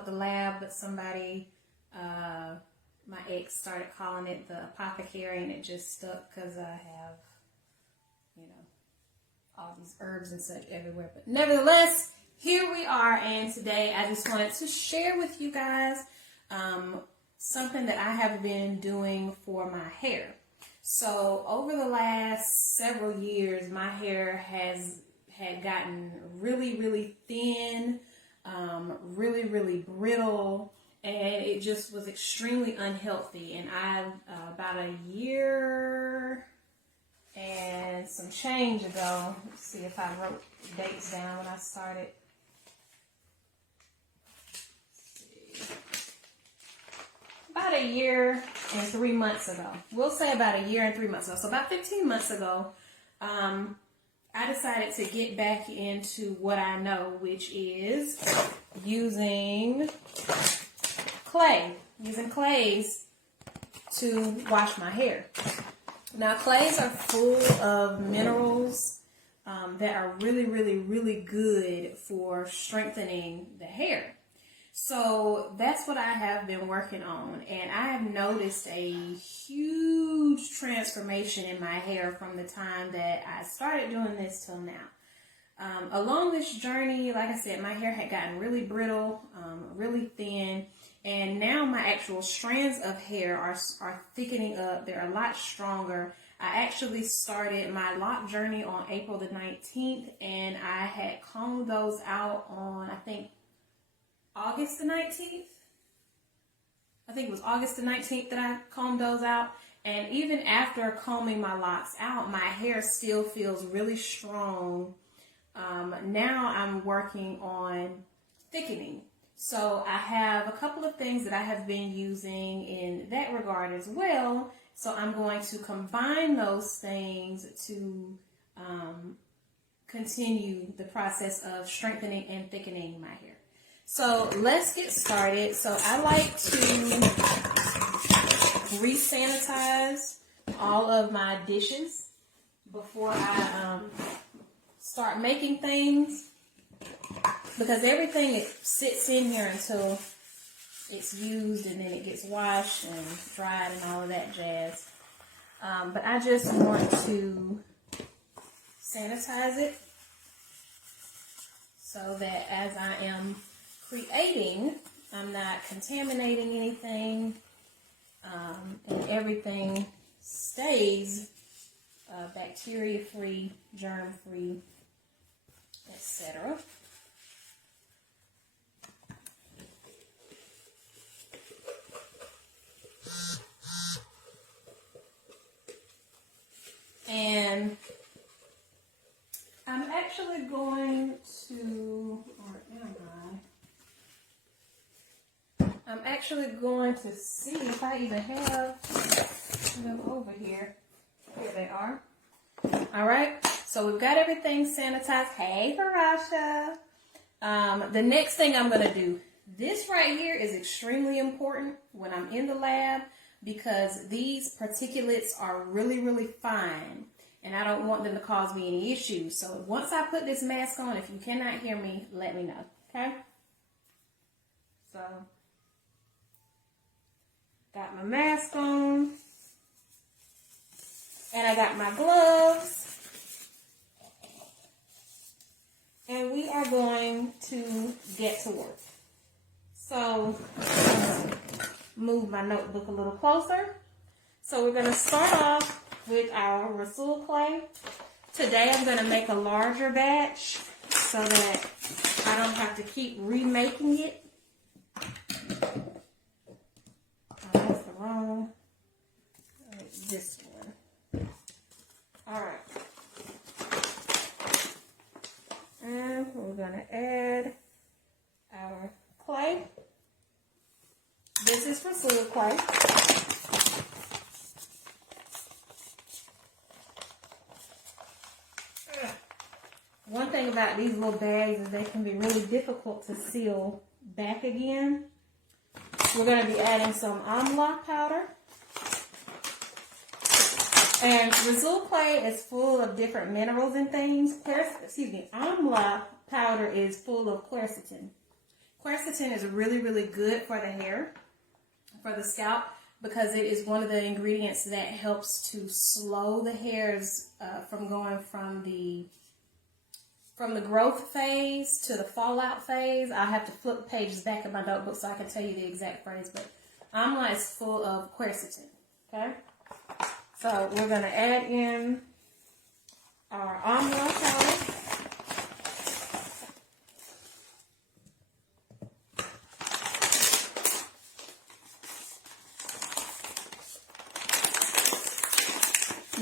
it the lab, but somebody, my ex started calling it the apothecary, and it just stuck because I have, you know, all these herbs and such everywhere. But nevertheless, here we are, and today I just wanted to share with you guys something that I have been doing for my hair. So over the last several years, my hair had gotten really thin, really brittle, and it just was extremely unhealthy. And I about a year and some change ago, let's see if I wrote dates down when I started. About a year and 3 months ago. We'll say about a year and 3 months ago. So about 15 months ago, I decided to get back into what I know, which is using clay. Using clays to wash my hair. Now, clays are full of minerals that are really good for strengthening the hair. So that's what I have been working on, and I have noticed a huge transformation in my hair from the time that I started doing this till now. Along this journey, like I said, my hair had gotten really brittle, really thin, and now my actual strands of hair are thickening up. They're a lot stronger. I actually started my lock journey on April the 19th, and I had combed those out on, I think, August the 19th. I think it was August the 19th that I combed those out. And even after combing my locks out, my hair still feels really strong. Now I'm working on thickening. So I have a couple of things that I have been using in that regard as well. So I'm going to combine those things to continue the process of strengthening and thickening my hair. So let's get started. So I like to re-sanitize all of my dishes before I start making things, because everything sits in here until it's used, and then it gets washed and dried and all of that jazz. But I just want to sanitize it so that as I am creating, I'm not contaminating anything, and everything stays bacteria-free, germ-free, etc. And I'm actually going to, or am I? I'm actually going to see if I even have them over here. Here they are. All right. So we've got everything sanitized. Hey, Farasha. The next thing I'm going to do, this right here is extremely important when I'm in the lab, because these particulates are really fine, and I don't want them to cause me any issues. So once I put this mask on, if you cannot hear me, let me know. Okay. So got my mask on, and I got my gloves, and we are going to get to work. So move my notebook a little closer. So we're going to start off with our Rasul clay. Today I'm going to make a larger batch so that I don't have to keep remaking it. That's the wrong. This one. All right. And we're going to add our clay. This is Rasul clay. One thing about these little bags is they can be really difficult to seal back again. We're going to be adding some amla powder. And Rasul clay is full of different minerals and things. Amla powder is full of quercetin. Quercetin is really, really good for the hair, for the scalp, because it is one of the ingredients that helps to slow the hairs from going from the growth phase to the fallout phase. I have to flip pages back in my notebook so I can tell you the exact phrase, but amla is full of quercetin, okay? So we're going to add in our amla powder.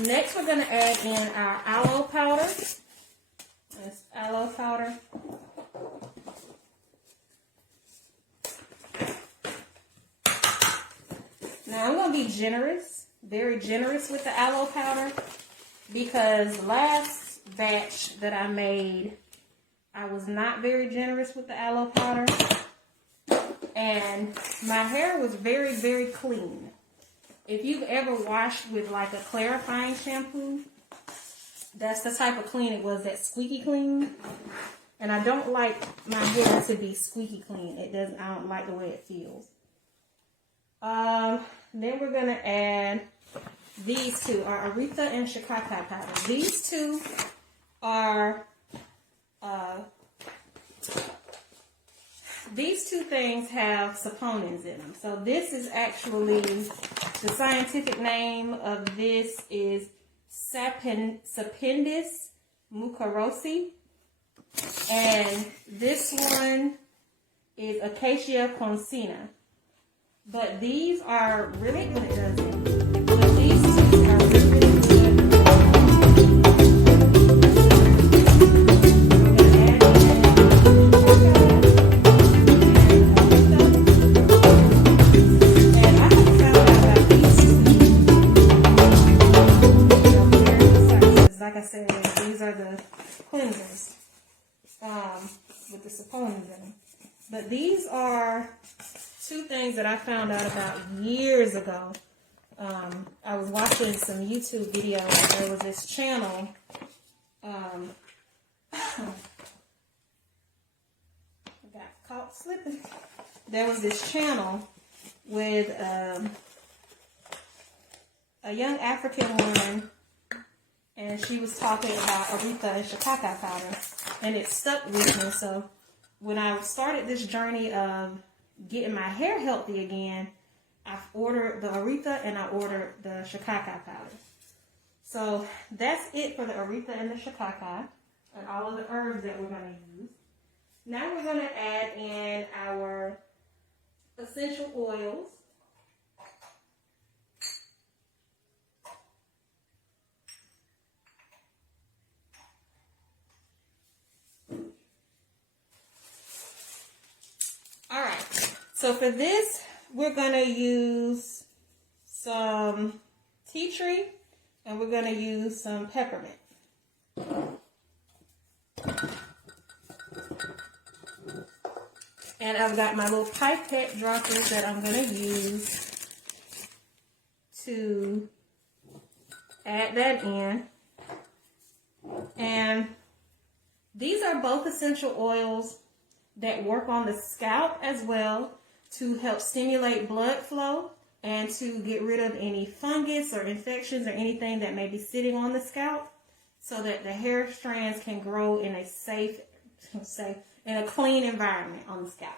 Next, we're going to add in our aloe powder. This aloe powder. Now, I'm going to be generous, very generous with the aloe powder, because last batch that I made, I was not very generous with the aloe powder, and my hair was very, very clean. If you've ever washed with like a clarifying shampoo, that's the type of clean it was, that squeaky clean. And I don't like my hair to be squeaky clean. I don't like the way it feels. Then we're gonna add these two, our Aritha and Shikakai powder. These two are, these two things have saponins in them. So this is actually, the scientific name of this is Sapindis mucorosi, and this one is Acacia consina. But these are really good. But these two are really, really good. Like I said, these are the cleansers with the saponins in them. But these are two things that I found out about years ago. I was watching some YouTube videos. There was this channel. I got caught slipping. There was this channel with a young African woman, and she was talking about Aritha and Shikakai powder, and it stuck with me. So when I started this journey of getting my hair healthy again, I ordered the Aritha and I ordered the Shikakai powder. So that's it for the Aritha and the Shikakai and all of the herbs that we're going to use. Now we're going to add in our essential oils. All right, so for this, we're going to use some tea tree and we're going to use some peppermint. And I've got my little pipette droppers that I'm going to use to add that in. And these are both essential oils that work on the scalp as well to help stimulate blood flow and to get rid of any fungus or infections or anything that may be sitting on the scalp, so that the hair strands can grow in a safe, in a clean environment on the scalp.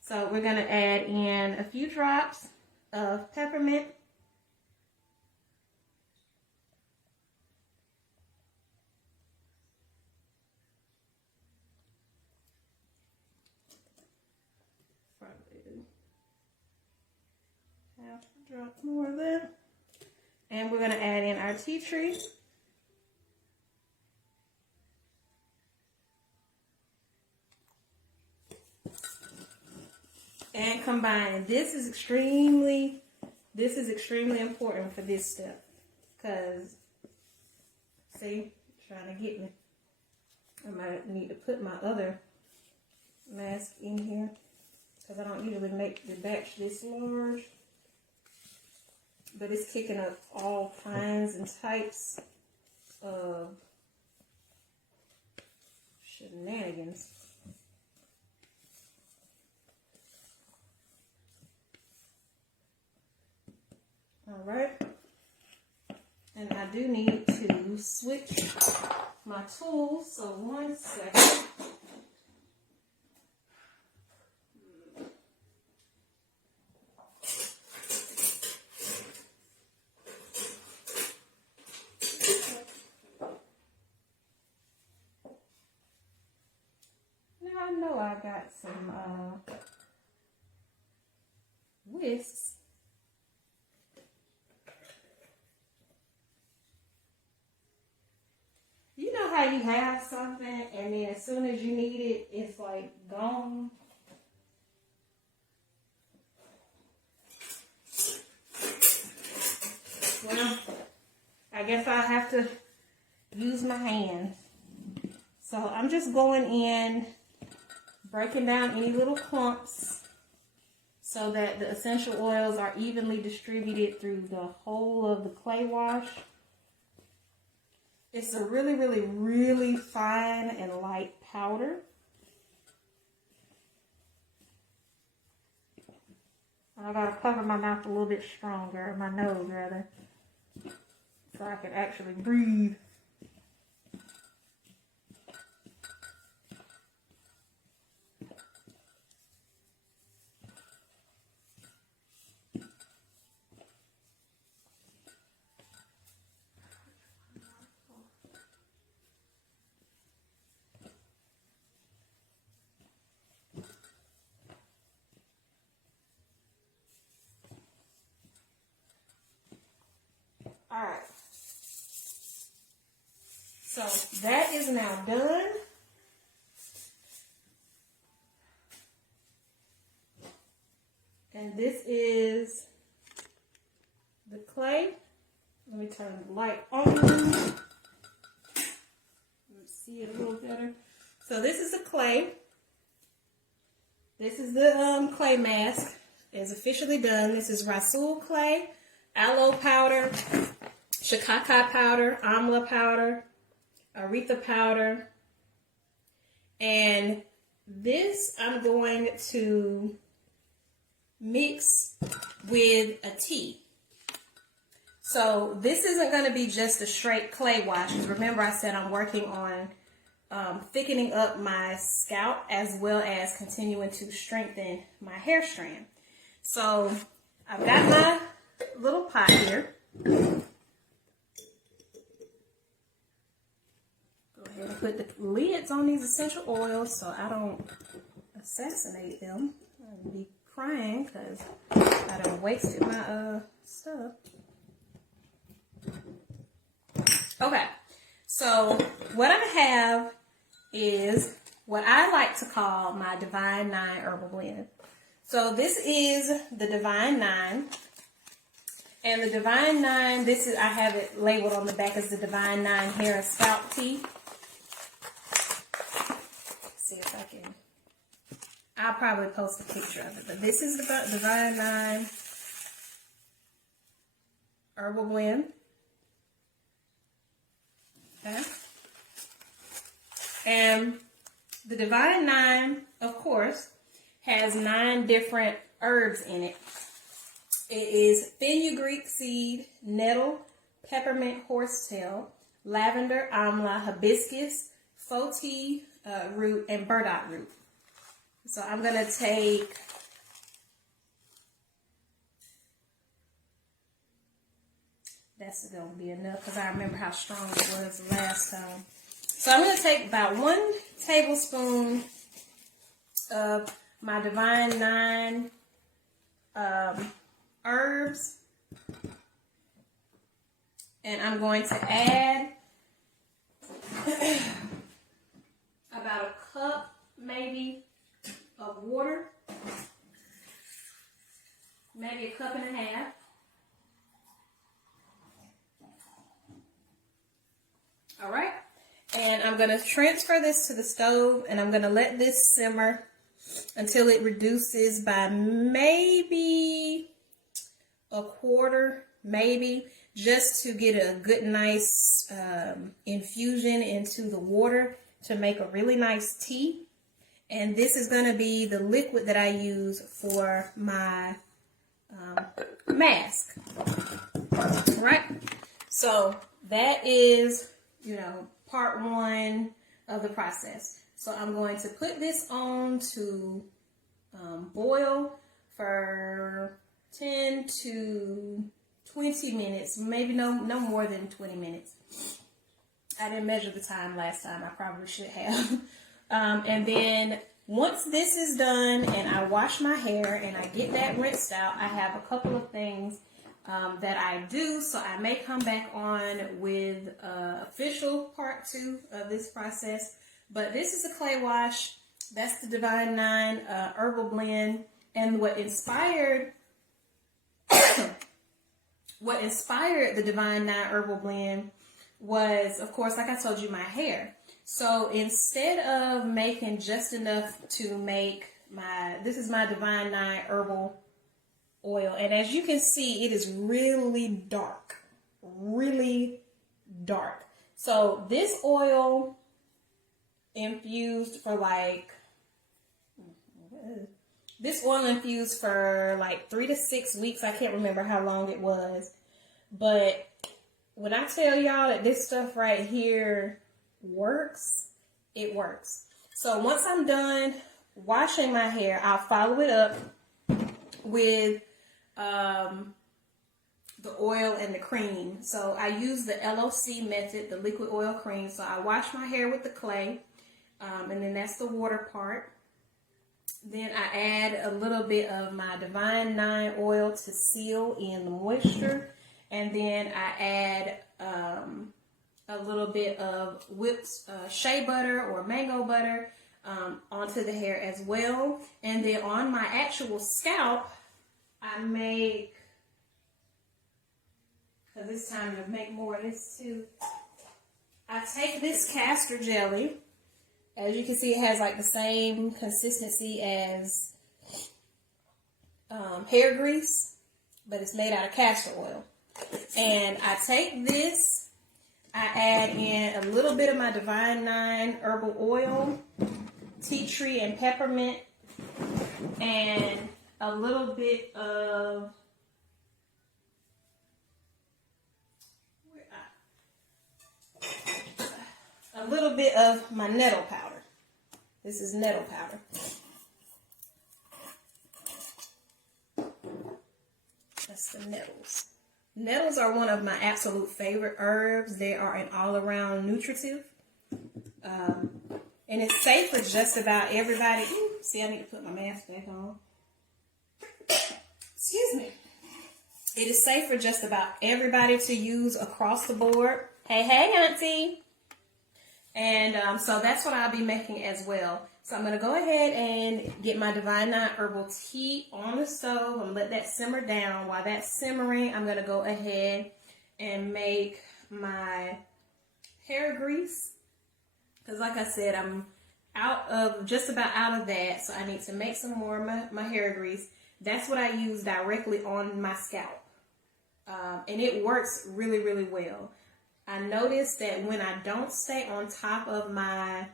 So we're going to add in a few drops of peppermint. Half a drop more of that. And we're going to add in our tea tree. And combine. This is extremely important for this step, because see, trying to get me. I might need to put my other mask in here, because I don't usually make the batch this large, but it's kicking up all kinds and types of shenanigans. All right. And I do need to switch my tools, so 1 second. Now I know I got some whisks. You know how you have something and then as soon as you need it, it's like gone? Well, I guess I have to use my hands. So I'm just going in, breaking down any little clumps so that the essential oils are evenly distributed through the whole of the clay wash. It's a really, really, really fine and light powder. I gotta cover my mouth a little bit stronger, my nose rather, so I can actually breathe. All right, so that is now done. And this is the clay. Let me turn the light on. Let's see it a little better. So this is the clay. This is the clay mask. It's officially done. This is Rasul clay, aloe powder, Shikakai powder, amla powder, Aritha powder, and this I'm going to mix with a tea. So this isn't going to be just a straight clay wash. Remember I said I'm working on thickening up my scalp as well as continuing to strengthen my hair strand. So I've got my little pot here. Go ahead and put the lids on these essential oils so I don't assassinate them. I'll be crying because I done wasted my stuff. Okay, so what I have is what I like to call my Divine 9 Herbal Blend. So this is the Divine 9. And the Divine 9, this is, I have it labeled on the back as the Divine 9 Hair and Scalp Tea. Let's see if I can. I'll probably post a picture of it. But this is the Divine 9 Herbal Blend. Okay. And the Divine 9, of course, has 9 different herbs in it. It is fenugreek seed, nettle, peppermint horsetail, lavender, amla, hibiscus, faux tea root, and burdock root. So I'm going to take that's going to be enough because I remember how strong it was the last time. So I'm going to take about 1 tablespoon of my Divine 9 herbs. And I'm going to add about a cup maybe of water. Maybe a cup and a half. All right, and I'm going to transfer this to the stove, and I'm going to let this simmer until it reduces by maybe a quarter, maybe, just to get a good, nice infusion into the water to make a really nice tea. And this is going to be the liquid that I use for my mask, right? So that is, part one of the process. So I'm going to put this on to boil for 10 to 20 minutes, maybe no more than 20 minutes. I didn't measure the time last time. I probably should have. And then once this is done and I wash my hair and I get that rinsed out, I have a couple of things that I do. So I may come back on with official part 2 of this process. But this is a clay wash. That's the Divine 9 Herbal Blend. And what inspired the Divine 9 Herbal Blend was, of course, like I told you, my hair. So instead of making just enough to make this is my Divine 9 Herbal oil. And as you can see, it is really dark. Really dark. So this oil infused for like 3 to 6 weeks. I can't remember how long it was. But when I tell y'all that this stuff right here works, it works. So once I'm done washing my hair, I'll follow it up with the oil and the cream. So I use the LOC method, the liquid oil cream. So I wash my hair with the clay, and then that's the water part. Then I add a little bit of my Divine 9 oil to seal in the moisture. And then I add a little bit of whipped shea butter or mango butter onto the hair as well. And then on my actual scalp, I make, because it's time to make more of this too, I take this castor jelly. As you can see, it has like the same consistency as hair grease, but it's made out of castor oil. And I take this, I add in a little bit of my Divine 9 herbal oil, tea tree and peppermint, and a little bit of my nettle powder. This is nettle powder. That's the nettles. Nettles are one of my absolute favorite herbs. They are an all-around nutritive. And it's safe for just about everybody. See, I need to put my mask back on. Excuse me. It is safe for just about everybody to use across the board. Hey, Auntie. And so that's what I'll be making as well. So I'm going to go ahead and get my Divine 9 herbal tea on the stove and let that simmer down. While that's simmering, I'm going to go ahead and make my hair grease. Because like I said, I'm just about out of that. So I need to make some more of my hair grease. That's what I use directly on my scalp. And it works really, really well. I noticed that when I don't stay on top of my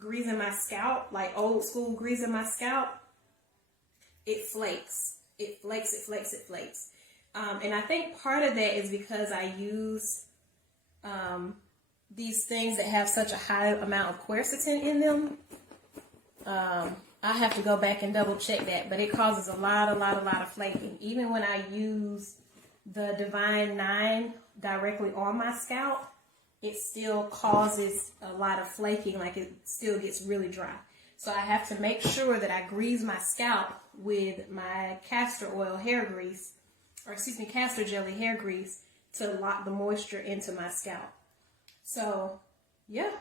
greasing my scalp, like old school greasing my scalp, it flakes. It flakes. And I think part of that is because I use these things that have such a high amount of quercetin in them. I have to go back and double check that, but it causes a lot of flaking. Even when I use the Divine 9 directly on my scalp, it still causes a lot of flaking, like it still gets really dry. So I have to make sure that I grease my scalp with my castor oil hair grease, castor jelly hair grease to lock the moisture into my scalp. So yeah,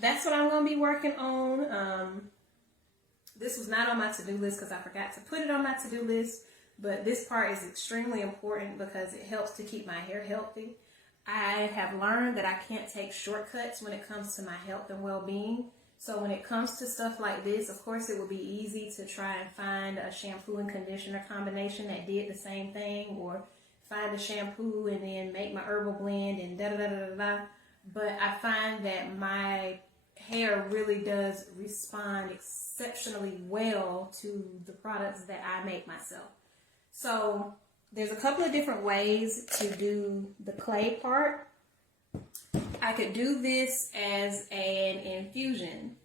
that's what I'm going to be working on. This was not on my to-do list because I forgot to put it on my to-do list. But this part is extremely important because it helps to keep my hair healthy. I have learned that I can't take shortcuts when it comes to my health and well-being. So when it comes to stuff like this, of course, it would be easy to try and find a shampoo and conditioner combination that did the same thing, or find a shampoo and then make my herbal blend and da-da-da-da-da-da. But I find that my hair really does respond exceptionally well to the products that I make myself. So there's a couple of different ways to do the clay part. I could do this as an infusion.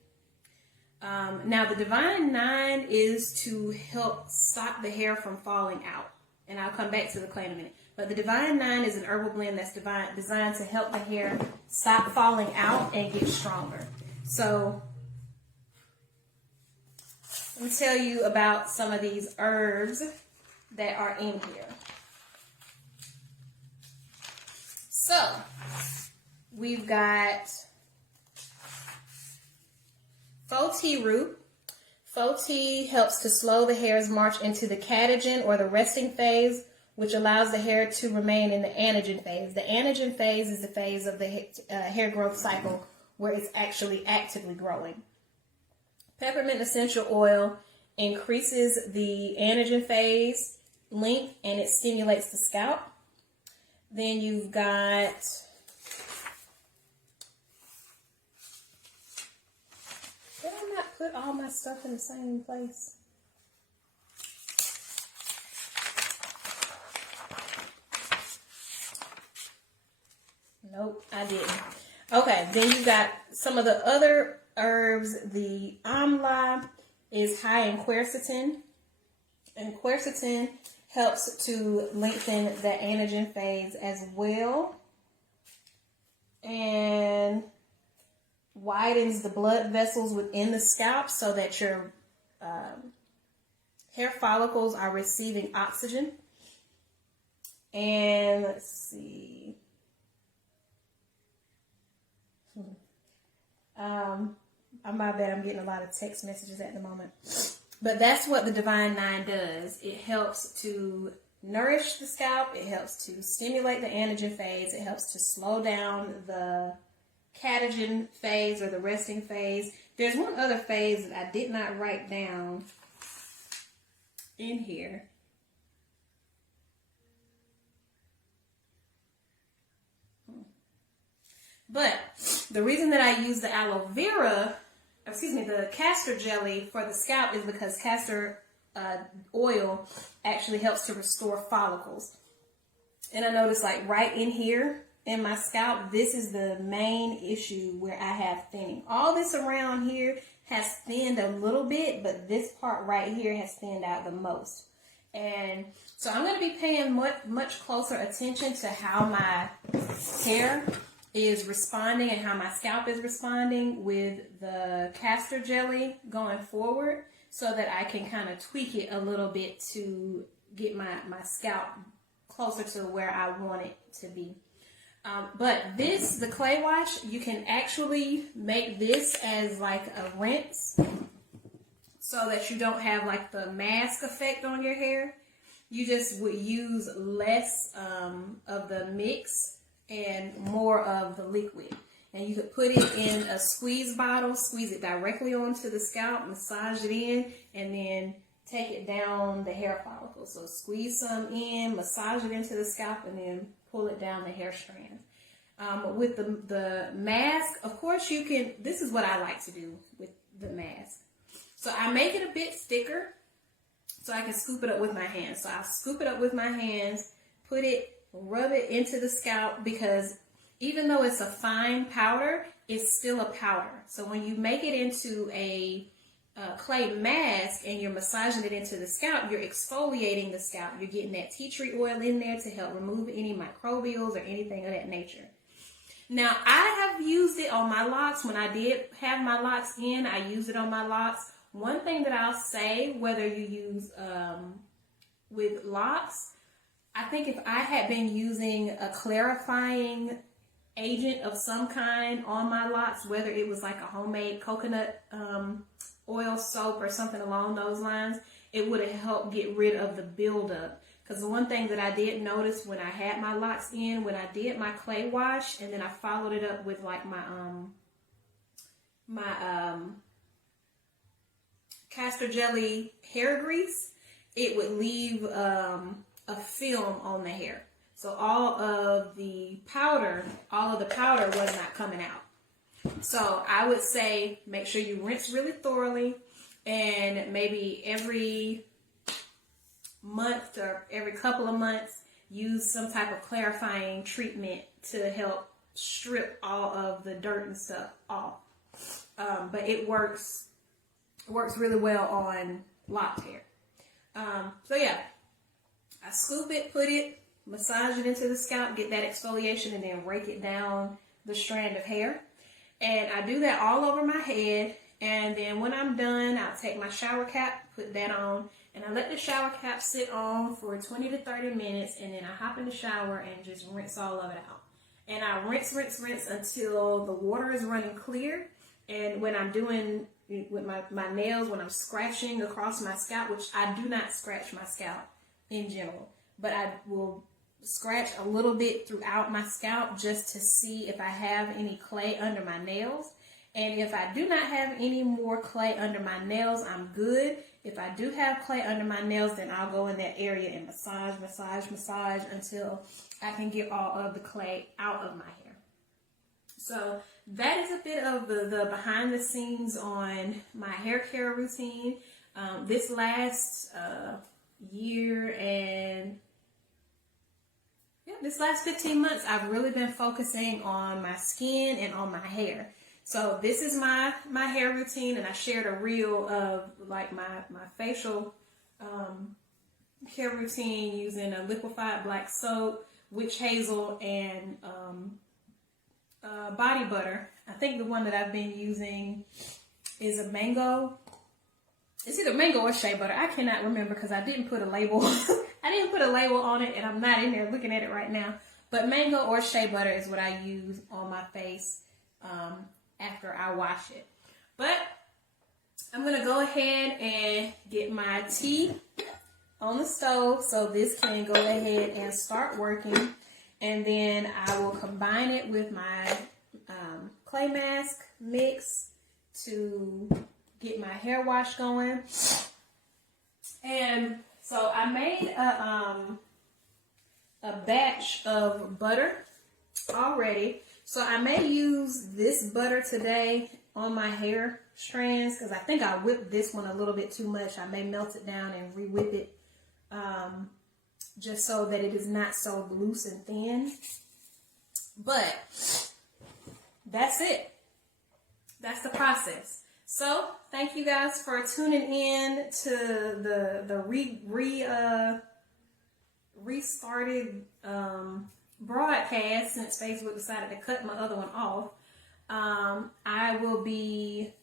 Now the Divine 9 is to help stop the hair from falling out. And I'll come back to the clay in a minute. But the Divine 9 is an herbal blend that's designed to help the hair stop falling out and get stronger. So let me tell you about some of these herbs that are in here. So we've got faux tea root. Faux tea helps to slow the hair's march into the catagen or the resting phase, which allows the hair to remain in the anogen phase. The anogen phase is the phase of the hair growth cycle where it's actually actively growing. Peppermint essential oil increases the anogen phase length and it stimulates the scalp. Then you've got did I not put all my stuff in the same place? Nope, I didn't. Okay, then you got some of the other herbs. The amla is high in quercetin, and quercetin helps to lengthen the anogen phase as well, and widens the blood vessels within the scalp so that your hair follicles are receiving oxygen. And let's see. My bad, I'm getting a lot of text messages at the moment. But that's what the Divine 9 does. It helps to nourish the scalp. It helps to stimulate the anogen phase. It helps to slow down the catagen phase or the resting phase. There's one other phase that I did not write down in here. But the reason that I use the the castor jelly for the scalp is because castor oil actually helps to restore follicles. And I notice like right in here in my scalp, this is the main issue where I have thinning. All this around here has thinned a little bit, but this part right here has thinned out the most. And so I'm going to be paying much closer attention to how my hair is responding and how my scalp is responding with the castor jelly going forward, so that I can kind of tweak it a little bit to get my scalp closer to where I want it to be. But the clay wash, you can actually make this as like a rinse so that you don't have like the mask effect on your hair. You just would use less of the mix and more of the liquid. And you could put it in a squeeze bottle, squeeze it directly onto the scalp, massage it in, and then take it down the hair follicle. So squeeze some in, massage it into the scalp, and then pull it down the hair strand. With the mask, of course you can, this is what I like to do with the mask. So I make it a bit thicker so I can scoop it up with my hands. So I'll scoop it up with my hands, rub it into the scalp, because even though it's a fine powder, it's still a powder. So when you make it into a clay mask and you're massaging it into the scalp, you're exfoliating the scalp. You're getting that tea tree oil in there to help remove any microbials or anything of that nature. Now, I have used it on my locks. When I did have my locks in, I used it on my locks. One thing that I'll say, whether you use with locks, I think if I had been using a clarifying agent of some kind on my locks, whether it was like a homemade coconut oil soap or something along those lines, it would have helped get rid of the buildup. Because the one thing that I did notice when I had my locks in, when I did my clay wash, and then I followed it up with like my castor jelly hair grease, it would leave a film on the hair. So all of the powder was not coming out. So I would say make sure you rinse really thoroughly, and maybe every month or every couple of months use some type of clarifying treatment to help strip all of the dirt and stuff off. But it works really well on locked hair. So yeah, I scoop it, put it, massage it into the scalp, get that exfoliation, and then rake it down the strand of hair. And I do that all over my head. And then when I'm done, I'll take my shower cap, put that on, and I let the shower cap sit on for 20 to 30 minutes, and then I hop in the shower and just rinse all of it out. And I rinse until the water is running clear. And when I'm doing with my nails, when I'm scratching across my scalp, which I do not scratch my scalp in general, but I will scratch a little bit throughout my scalp just to see if I have any clay under my nails. And if I do not have any more clay under my nails, I'm good. If I do have clay under my nails, then I'll go in that area and massage until I can get all of the clay out of my hair. So that is a bit of the behind the scenes on my hair care routine. This last year and this last 15 months, I've really been focusing on my skin and on my hair. So this is my hair routine, and I shared a reel of like my facial hair routine using a liquefied black soap, witch hazel, and body butter. I think the one that I've been using is a mango. It's either mango or shea butter. I cannot remember because I didn't put a label. I didn't put a label on it, and I'm not in there looking at it right now. But mango or shea butter is what I use on my face after I wash it. But I'm going to go ahead and get my tea on the stove so this can go ahead and start working. And then I will combine it with my clay mask mix to get my hair wash going. And so I made a batch of butter already. So I may use this butter today on my hair strands because I think I whipped this one a little bit too much. I may melt it down and re-whip it just so that it is not so loose and thin. But that's it. That's the process. So thank you guys for tuning in to the restarted broadcast since Facebook decided to cut my other one off. I will be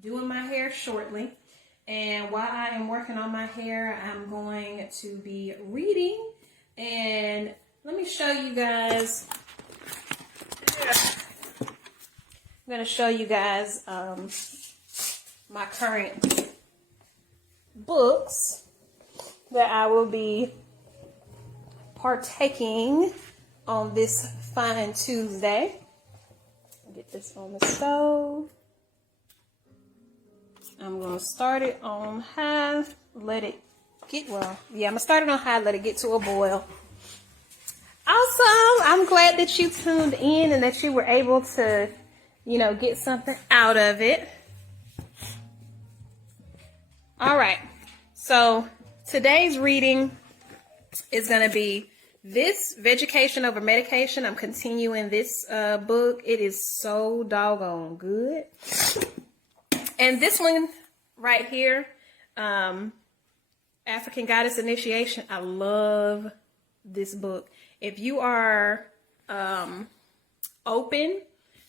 doing my hair shortly, and while I am working on my hair, I'm going to be reading. And let me show you guys. I'm going to show you guys my current books that I will be partaking on this fine Tuesday. Get this on the stove. I'm going to start it on high. Let it get, I'm going to start it on high, let it get to a boil. Awesome. I'm glad that you tuned in and that you were able to, get something out of it. All right. So today's reading is going to be this, Vegecation Over Medication. I'm continuing this book. It is so doggone good. And this one right here, African Goddess Initiation. I love this book. If you are open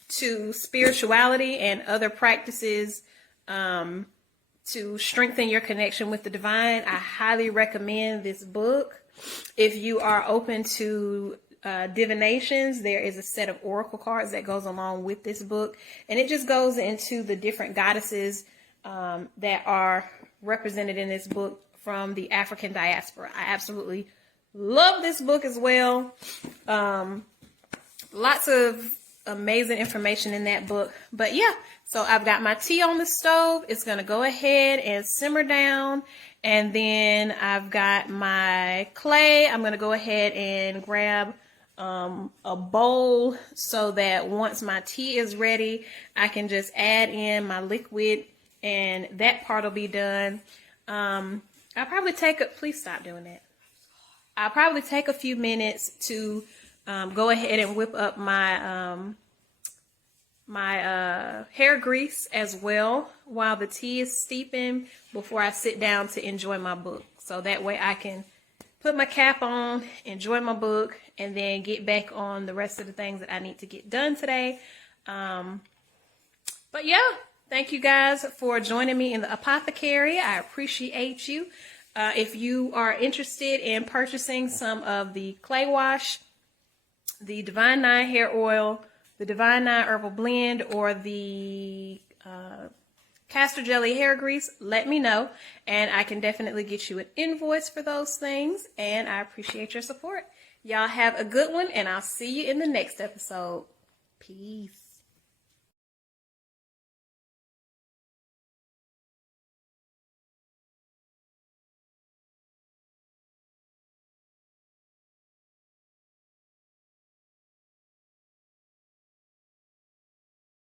to spirituality and other practices to strengthen your connection with the divine, I highly recommend this book. If you are open to divinations, there is a set of oracle cards that goes along with this book, and it just goes into the different goddesses that are represented in this book from the African diaspora. I absolutely love this book as well. Lots of amazing information in that book. But yeah, so I've got my tea on the stove. It's going to go ahead and simmer down. And then I've got my clay. I'm going to go ahead and grab a bowl so that once my tea is ready, I can just add in my liquid and that part will be done. I'll probably please stop doing that. I'll probably take a few minutes to go ahead and whip up my hair grease as well while the tea is steeping before I sit down to enjoy my book. So that way I can put my cap on, enjoy my book, and then get back on the rest of the things that I need to get done today. But yeah, thank you guys for joining me in the apothecary. I appreciate you. If you are interested in purchasing some of the clay wash, the Divine 9 hair oil, the Divine 9 herbal blend, or the castor jelly hair grease, let me know, and I can definitely get you an invoice for those things, and I appreciate your support. Y'all have a good one, and I'll see you in the next episode. Peace.